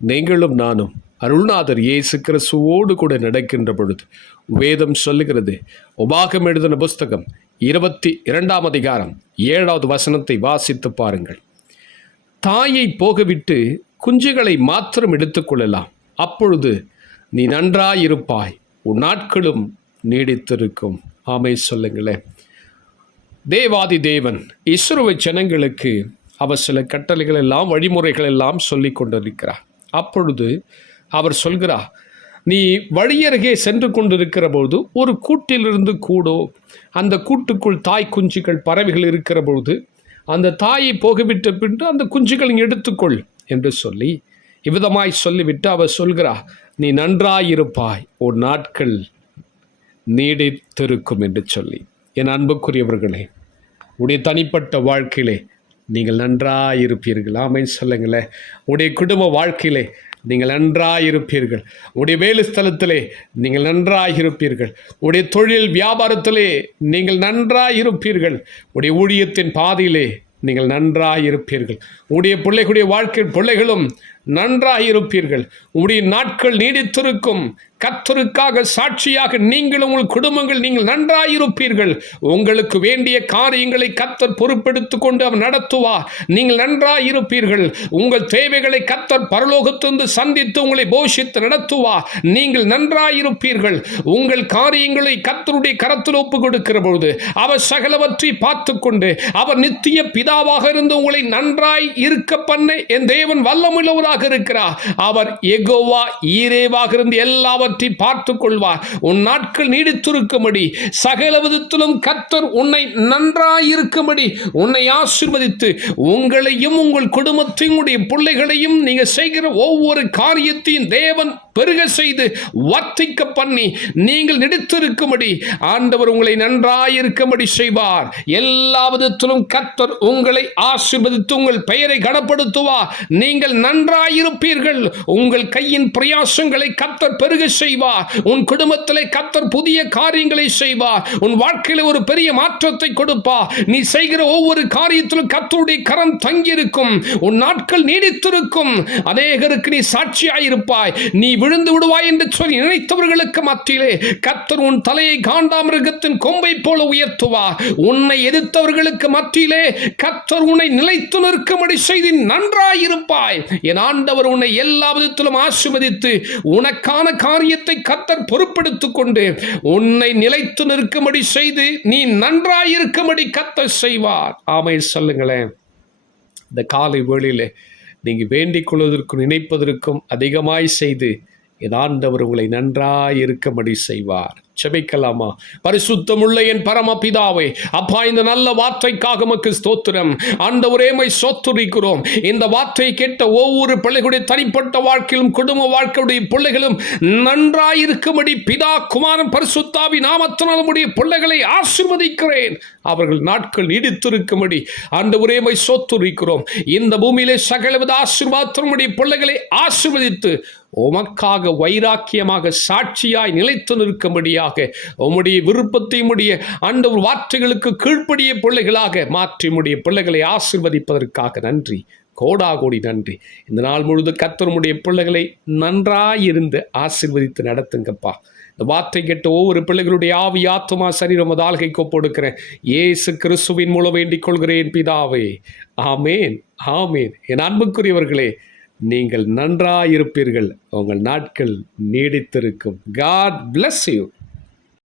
நீங்களும் நானும் அருள்நாதர் இயேசு கிறிஸ்துவோடு கூட நடக்கின்ற பொழுது வேதம் சொல்லுகிறது. உபாகம் எழுதின புஸ்தகம் இருபத்தி இரண்டாம் அதிகாரம் ஏழாவது வசனத்தை வாசித்து பாருங்கள். தாயை போகவிட்டு குஞ்சுகளை மாத்திரம் எடுத்துக்கொள்ளலாம் அப்பொழுது நீ நன்றாயிருப்பாய். உன் நாட்களும் நீடித்திருக்கும். ஆமை சொல்லுங்களேன் தேவாதி தேவன் இஸ்ரோவை ஜனங்களுக்கு அவர் சில கட்டளைகள் எல்லாம் வழிமுறைகள் எல்லாம் சொல்லி கொண்டிருக்கிறார். அப்பொழுது அவர் சொல்கிறார் நீ வழியருகே சென்று கொண்டிருக்கிற பொழுது ஒரு கூட்டிலிருந்து கூடோ அந்த கூட்டுக்குள் தாய் குஞ்சுகள் பறவைகள் இருக்கிற பொழுது அந்த தாயை போகவிட்ட பின்பு அந்த குஞ்சுகளை எடுத்துக்கொள் என்று சொல்லி இவ்விதமாய் சொல்லிவிட்டு அவர் சொல்கிறார் நீ நன்றாயிருப்பாய் ஒரு நாட்கள் நீடித்திருக்கும் என்று சொல்லி. என் அன்புக்குரியவர்களே உடைய தனிப்பட்ட வாழ்க்கையிலே நீங்கள் நன்றாக இருப்பீர்கள் ஆமைன்னு சொல்லுங்களேன். உடைய குடும்ப வாழ்க்கையிலே நீங்கள் நன்றாக இருப்பீர்கள் உடைய வேலை ஸ்தலத்திலே நீங்கள் நன்றாயிருப்பீர்கள். உடைய தொழில் வியாபாரத்திலே நீங்கள் நன்றாக இருப்பீர்கள் உடைய ஊழியத்தின் பாதையிலே நீங்கள் நன்றாக இருப்பீர்கள் உடைய பிள்ளைகளுடைய வாழ்க்கை பிள்ளைகளும் நன்றாயிருப்பீர்கள். உடைய நாட்கள் நீடித்திருக்கும். கத்தருக்காக சாட்சியாக நீங்கள் உங்கள் குடும்பங்கள் நீங்கள் நன்றாயிருப்பீர்கள். உங்களுக்கு வேண்டிய காரியங்களை கத்தர் பொறுப்பெடுத்து கொண்டு அவர் நடத்துவார். நீங்கள் நன்றாயிருப்பீர்கள். உங்கள் தேவைகளை கத்தர் பரலோகத்திலிருந்து சந்தித்து உங்களை போஷித்து நடத்துவா நீங்கள் நன்றாயிருப்பீர்கள். உங்கள் காரியங்களை கத்தருடைய கரத்தில் ஒப்பு கொடுக்கிற பொழுது அவர் சகலவற்றை பார்த்து கொண்டு அவர் நித்திய பிதாவாக இருந்து உங்களை நன்றாய் இருக்க பண்ண. என் தேவன் வல்லமுள்ளவராக இருக்கிறார். அவர் எகோவா ஈரேவாக இருந்து எல்லாவற்றையும் பார்த்து கொள்வார் உன் நாட்கள் நீடித்திருக்கும்படி சகல விதத்திலும் கத்தர் உன்னை நன்றாயிருக்கும்படி உன்னை ஆசிர்வதித்து உங்களையும் உங்கள் குடும்பத்தையும் உடைய பிள்ளைகளையும் நீங்க செய்கிற ஒவ்வொரு காரியத்தையும் தேவன் பெருக செய்து வர்த்திக்க பண்ணி நீங்கள் நினைத்திருக்கும்படி ஆண்டவர் உங்களை நன்றாயிருக்கும்படி செய்வார். எல்லா விதத்திலும் கத்தர் உங்களை ஆசிர்வதித்து உங்கள் பெயரை கனப்படுத்துவார் நீங்கள் நன்றாயிருப்பீர்கள். உங்கள் கையின் பிரயாசங்களை கத்தர் பெருக செய்வார் உன் குடும்பத்திலே கத்தர் புதிய காரியங்களை செய்வார் உன் வாழ்க்கையில் ஒரு பெரிய மாற்றத்தை கொடுப்பார் நீ செய்கிற ஒவ்வொரு காரியத்திலும் கத்தருடைய கரம் தங்கியிருக்கும். உன் நாட்கள் நீடித்திருக்கும். அநேகருக்கு நீ சாட்சியாயிருப்பாய். நீ விழுந்து விடுவாய் என்று சொல்லி நினைத்தவர்களுக்கு மத்தியிலே கத்தர் உன் தலையை காண்டாமிருகத்தின் கொம்பை போல உயர்த்துவார் உன்னை எதிர்த்தவர்களுக்கு மத்தியிலே கத்தர் உன்னை நிலைத்து நிற்கும்படி செய்து நன்றாயிருப்பாய். என் ஆண்டவர் உன்னை எல்லா விதத்திலும் ஆசிர்வதித்து உனக்கான காரியத்தை கத்தர் பொறுப்பெடுத்துக் கொண்டு உன்னை நிலைத்து நிற்கும்படி செய்து நீ நன்றாயிருக்கும்படி கத்தர் செய்வார். ஆமை சொல்லுங்களேன். இந்த காலை வேளையிலே நீங்கள் வேண்டிக் கொள்வதற்கும் நினைப்பதற்கும் அதிகமாய் செய்து ஆண்டவர் உங்களை நன்றாய் இருக்கும்படி செய்வார். செபிக்கலாமா பரிசுத்தமுள்ள என் பரமபிதாவே அப்பா இந்த நல்ல வார்த்தைக்காக மக்கு ஸ்தோத்திரம். அந்த ஒரேமை சோத்துரிக்கிறோம். இந்த வார்த்தையை கேட்ட ஒவ்வொரு பிள்ளைகளுடைய தனிப்பட்ட வாழ்க்கையிலும் குடும்ப வாழ்க்கையுடைய பிள்ளைகளும் நன்றாயிருக்கும்படி பிதா குமாரன் பரிசுத்தாவி நாமத்தினால் பிள்ளைகளை ஆசிர்வதிக்கிறேன். அவர்கள் நாட்கள் நீடித்திருக்கும்படி அந்த ஒரேமை சோத்துரிக்கிறோம். இந்த பூமியிலே சகலவித ஆசிர்வாதத்தினுடைய பிள்ளைகளை ஆசிர்வதித்து உமக்காக வைராக்கியமாக சாட்சியாய் நிலைத்து நிற்கும்படியாக உம்முடைய விருப்பத்தை உடைய ஆண்டவர் வார்த்தைகளுக்கு கீழ்ப்படிய பிள்ளைகளாக மாற்றி உடைய பிள்ளைகளை ஆசிர்வதிப்பதற்காக நன்றி. கோடா கோடி நன்றி. இந்த நாள் முழுது கத்தருமுடைய பிள்ளைகளை நன்றாயிருந்து ஆசிர்வதித்து நடத்துங்கப்பா. இந்த வார்த்தை கேட்ட ஒவ்வொரு பிள்ளைகளுடைய ஆவி ஆத்மா சரீரம் அது ஆள்கை கொப்படுக்கிறேன் ஏசு கிறிஸ்துவின் மூலம் வேண்டிக் கொள்கிறேன் பிதாவே. ஆமேன் ஆமேன். என் அன்புக்குரியவர்களே நீங்கள் நன்றாயிருப்பீர்கள். உங்கள் நாட்கள் நீடித்திருக்கும். God bless you